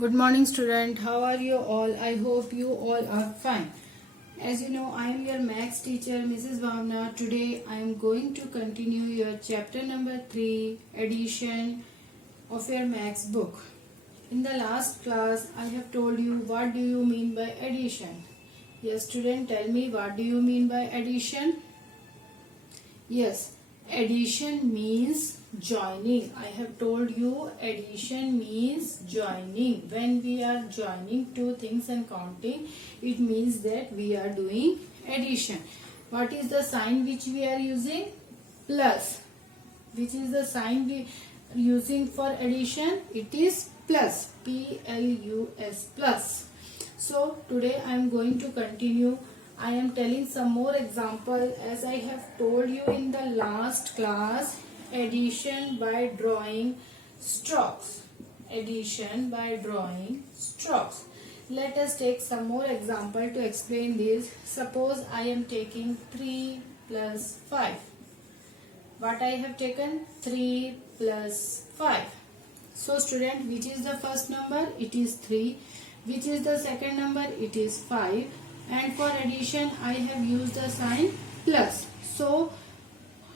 Good morning, student. How are you all? I hope you all are fine. As you know, I am your maths teacher, Mrs. Bhavna. Today, I am going to continue your chapter number 3, addition of your maths book. In the last class, I have told you what do you mean by addition. Yes, student, tell me what do you mean by addition? Yes, addition means joining. I have told you addition means joining. When we are joining two things and counting, it means that we are doing addition. What is the sign which we are using? Plus. Which is the sign we are using for addition? It is plus. P-L-U-S, plus. So today I am going to continue. I am telling some more example as I have told you in the last class. Addition by drawing strokes. Addition by drawing strokes. Let us take some more example to explain this. Suppose I am taking 3 plus 5. What I have taken? 3 plus 5. So student, which is the first number? It is 3. Which is the second number? It is 5. And for addition, I have used the sign plus. So,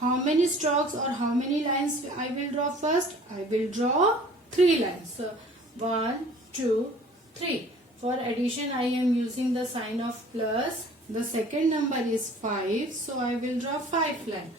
how many strokes or how many lines I will draw first? I will draw 3 lines. So, 1, 2, 3. For addition, I am using the sign of plus. The second number is 5. So, I will draw 5 lines.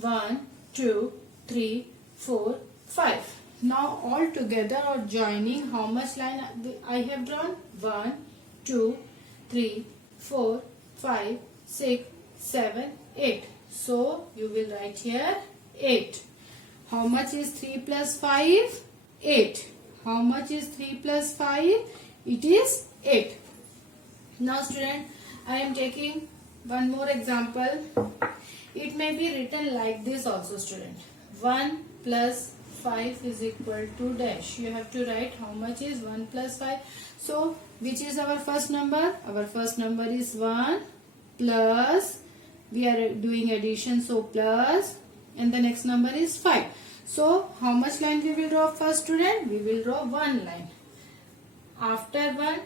1, 2, 3, 4, 5. Now, all together or joining, how much line I have drawn? 1, 2, 3, 4, 5, 6, 7, 8. So, you will write here 8. How much is 3 plus 5? 8. How much is 3 plus 5? It is 8. Now student, I am taking one more example. It may be written like this also student. 1 plus 5 is equal to dash. You have to write how much is 1 plus 5. So, which is our first number? Our first number is 1 plus, we are doing addition, so plus, and the next number is 5. So, how much line we will draw first student? We will draw 1 line. After 1,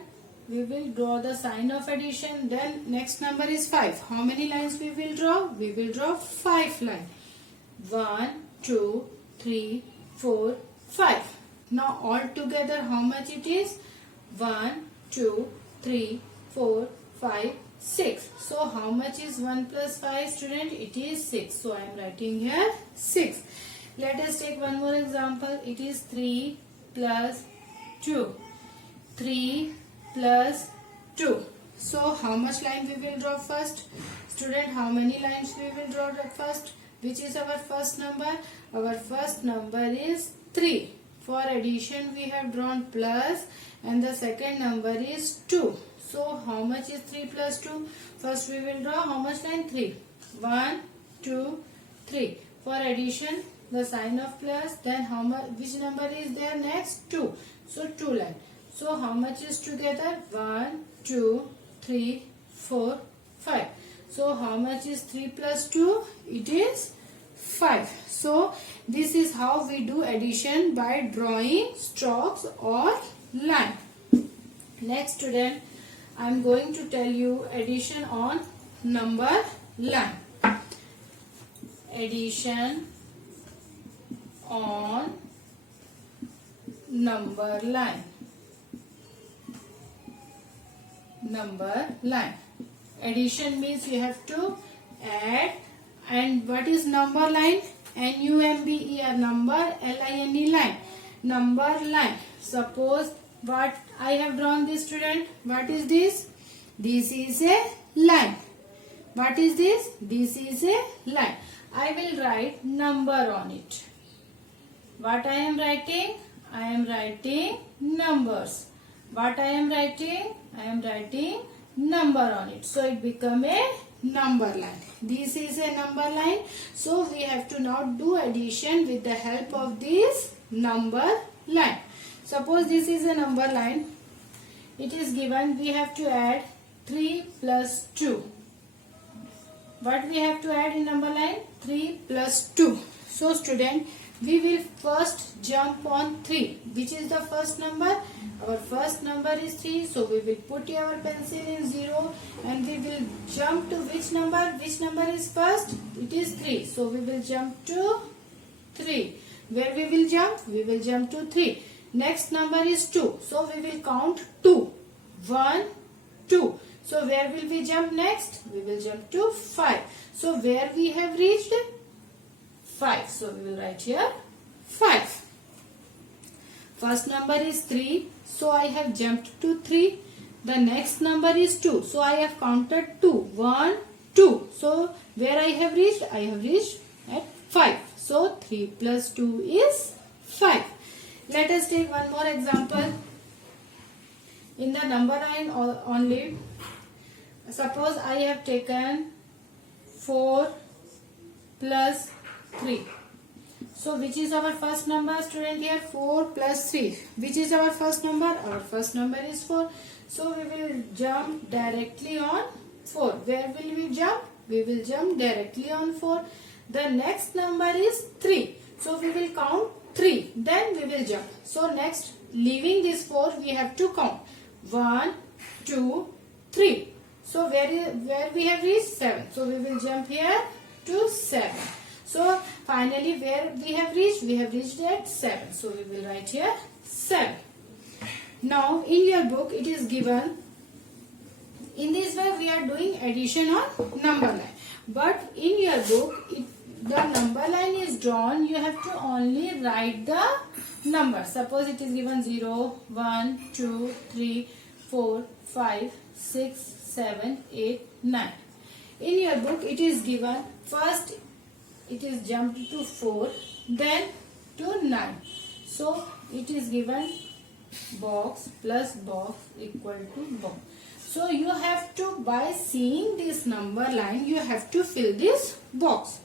we will draw the sign of addition. Then next number is 5. How many lines we will draw? We will draw 5 lines. 1, 2, 3, 4, 5. Now all together how much it is? 1, 2, 3, 4, 5, 6. So how much is 1 plus 5 student? It is 6. So I am writing here 6. Let us take one more example. It is 3 plus 2. 3 plus 2. So how much line we will draw first? Student, how many lines we will draw first? Which is our first number? Our first number is 3. For addition we have drawn plus and the second number is 2. So how much is 3 plus 2? First we will draw how much line? 3. 1, 2, 3. For addition the sign of plus, then how much, which number is there next? 2. So 2 line. So how much is together? 1, 2, 3, 4, 5. So how much is 3 plus 2? It is 5. So this is how we do addition by drawing strokes or line. Next student, I am going to tell you addition on number line. Addition on number line. Number line. Addition means you have to add. And what is number line? N-U-M-B-E-R, number, L-I-N-E, line. Number line. Suppose what I have drawn this student. What is this? This is a line. What is this? This is a line. I will write number on it. What I am writing? I am writing numbers. What I am writing? I am writing number on it. So it become a number line. This is a number line. So we have to now do addition with the help of this number line. Suppose this is a number line. It is given we have to add 3 plus 2. What we have to add in number line? 3 plus 2. So student, we will first jump on 3. Which is the first number? Our first number is 3. So we will put our pencil in 0 and we will jump to which number? Which number is first? It is 3. So we will jump to 3. Where we will jump? We will jump to 3. Next number is 2. So we will count 2. 1, 2. So where will we jump next? We will jump to 5. So where we have reached? 5. So we will write here 5. First number is 3. So I have jumped to 3. The next number is 2. So I have counted 2. 1, 2. So where I have reached? I have reached at 5. So 3 plus 2 is 5. Let us take one more example. In the number line only. Suppose I have taken 4 plus 3. So which is our first number, student? Here 4 plus 3. Which is our first number? Our first number is 4. So we will jump directly on 4. Where will we jump? We will jump directly on 4. The next number is 3. So we will count 3. Then we will jump. So next, leaving this 4, we have to count 1, 2, 3. So where we have reached? 7. So we will jump here to 7. So finally where we have reached? We have reached at 7. So we will write here 7. Now in your book it is given. In this way we are doing addition on number line. But in your book the number line is drawn. You have to only write the number. Suppose it is given 0, 1, 2, 3, 4, 5, 6, 7, 8, 9. In your book it is given first it is jumped to 4, then to 9. So it is given box plus box equal to box. So you have to, by seeing this number line, you have to fill this box.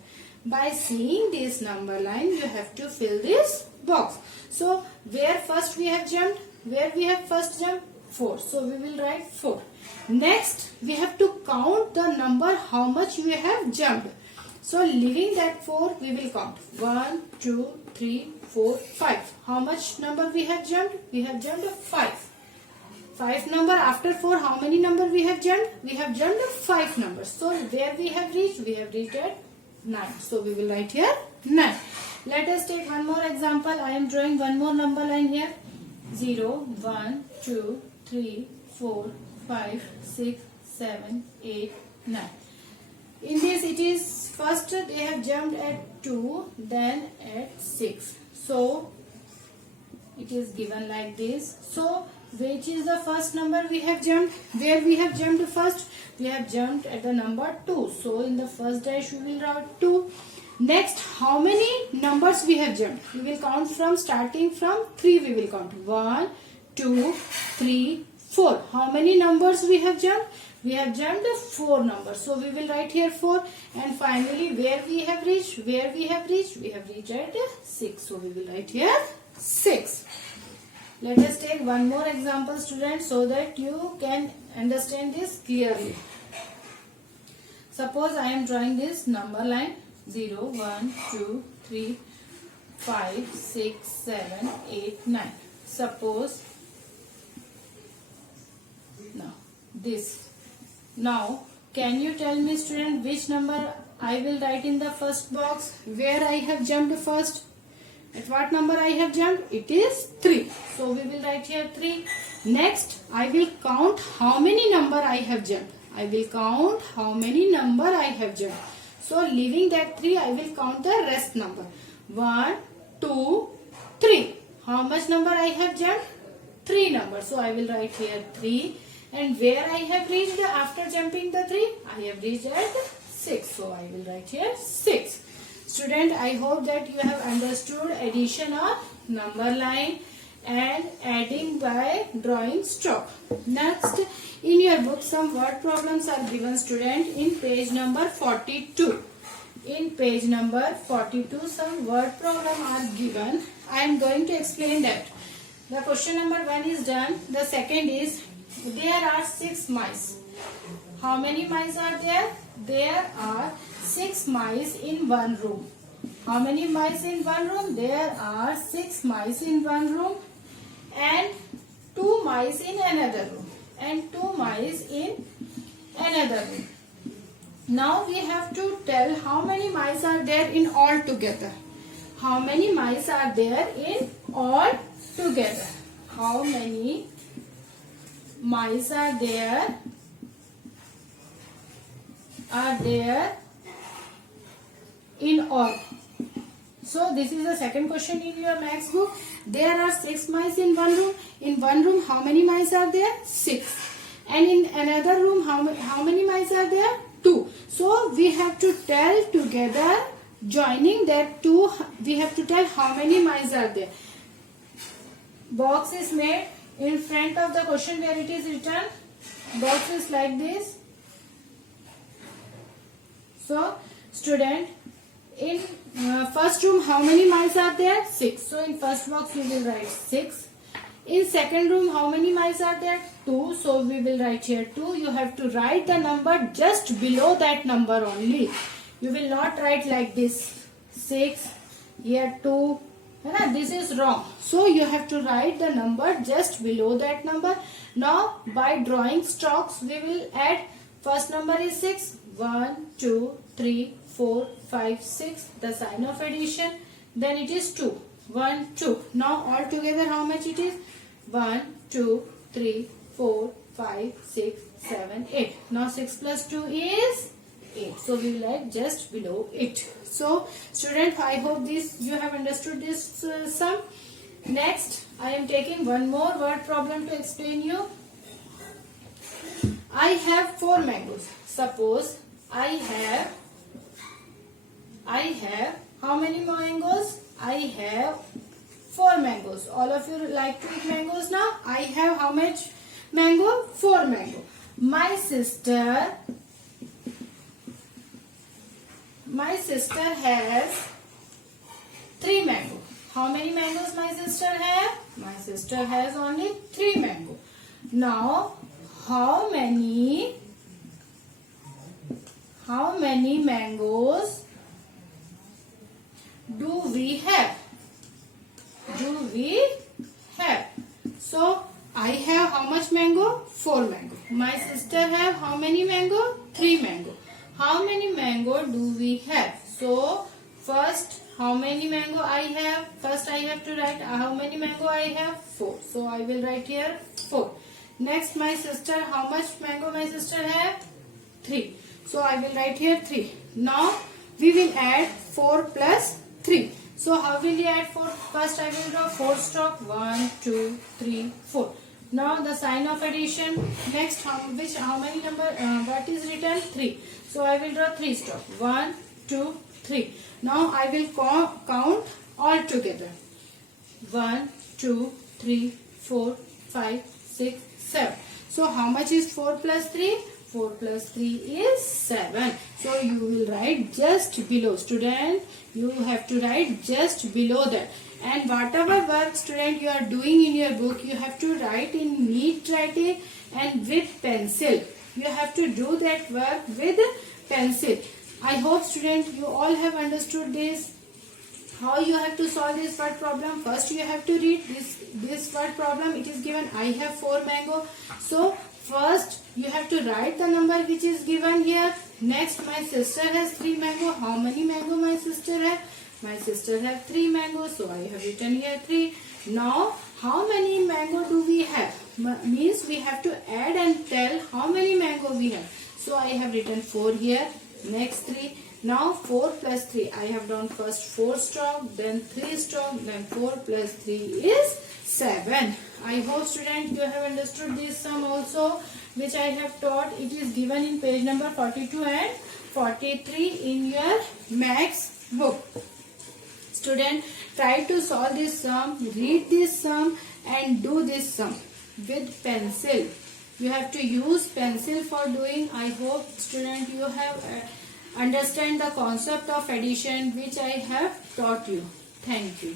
By seeing this number line, you have to fill this box. So where first we have jumped? Where we have first jumped? 4. So we will write 4. Next we have to count the number how much we have jumped. So leaving that 4 we will count 1, 2, 3, 4, 5. How much number we have jumped? We have jumped 5. 5 number after 4, how many number we have jumped? We have jumped 5 numbers. So where we have reached? We have reached at 9. So we will write here 9. Let us take one more example. I am drawing one more number line here. 0, 1, 2, 3, 4, 5, 6, 7, 8, 9. In this it is first they have jumped at 2, then at 6. So it is given like this. So which is the first number we have jumped? Where we have jumped first? We have jumped at the number 2. So in the first dash we will write 2. Next, how many numbers we have jumped? We will count from starting from 3 we will count. 1, 2, 3, 4. How many numbers we have jumped? We have jumped 4 numbers. So we will write here 4. And finally where we have reached? Where we have reached? We have reached at 6. So we will write here 6. Let us take one more example, students, so that you can understand this clearly. Suppose I am drawing this number line 0, 1, 2, 3, 5, 6, 7, 8, 9. Suppose now this. Now can you tell me, student, which number I will write in the first box? Where I have jumped first? At what number I have jumped? It is 3. So we will write here 3. Next, I will count how many number I have jumped. I will count how many number I have jumped. So leaving that 3, I will count the rest number. 1, 2, 3. How much number I have jumped? 3 numbers. So I will write here 3. And where I have reached after jumping the 3? I have reached at 6. So I will write here 6. Student, I hope that you have understood addition on number line and adding by drawing stroke. Next, in your book some word problems are given, student, in page number 42. In page number 42 some word problem are given. I am going to explain that. The question number 1 is done. The second is, there are 6 mice. How many mice are there? There are 6 mice in one room. How many mice in one room? There are 6 mice in one room and 2 mice in another room and 2 mice in another room. Now we have to tell how many mice are there in all together. How many mice are there in all together? How many mice are there in all? So this is the second question in your maths book. There are 6 mice in one room. In one room, how many mice are there? 6. And in another room, how many mice are there? 2. So we have to tell together, joining that 2, we have to tell how many mice are there. Box is made in front of the question where it is written. Box is like this. So student, in first room, how many mice are there? 6. So in first box we will write 6. In second room, how many mice are there? 2. So we will write here 2. You have to write the number just below that number only. You will not write like this 6, here 2. This is wrong. So you have to write the number just below that number. Now by drawing stocks, we will add. First number is 6. 1, 2, 3, 4, 5, 6. The sign of addition. Then it is 2. 1, 2. Now all together how much it is? 1, 2, 3, 4, 5, 6, 7, 8. Now 6 plus 2 is 8. So we will add just below it. So student, I hope you have understood this sum. Next, I am taking one more word problem to explain you. I have 4 mangoes. Suppose I have how many mangoes? I have 4 mangoes. All of you like to eat mangoes now? I have how much mango? 4 mango. My sister has 3 mango. How many mangoes my sister have? My sister has only 3 mango. Now, how many mangoes do we have? So I have how much mango? 4 mango. My sister have how many mango? 3 mango. How many mango do we have? So first, how many mango I have? First I have to write how many mango I have? 4. So I will write here 4. Next, my sister, how much mango my sister have? 3. So I will write here 3. Now we will add 4 plus 3. So how will you add 4? First I will draw 4 stroke. 1, 2, 3, 4. Now the sign of addition. Next, how many number? What is written? 3. So I will draw 3 stroke. 1, 2, 3. Now I will count all together. 1, 2, 3, 4, 5, 6, 7. So how much is 4 plus 3? 4 plus 3 is 7. So you will write just below. Student, you have to write just below that. And whatever work, student, you are doing in your book, you have to write in neat writing and with pencil. You have to do that work with pencil. I hope, student, you all have understood this. How you have to solve this word problem? First you have to read this word problem. It is given I have 4 mango. So first you have to write the number which is given here. Next, my sister has 3 mango. How many mango my sister has? My sister has 3 mangoes. So I have written here 3. Now how many mango do we have? Means we have to add and tell how many mango we have. So I have written 4 here. Next 3. Now 4 plus 3. I have done first 4 stroke, then 3 stroke, then 4 plus 3 is 7. I hope, student, you have understood this sum also, which I have taught. It is given in page number 42 and 43 in your maths book. Student, try to solve this sum, read this sum and do this sum with pencil. You have to use pencil for doing. I hope, student, you have understand the concept of addition which I have taught you. Thank you.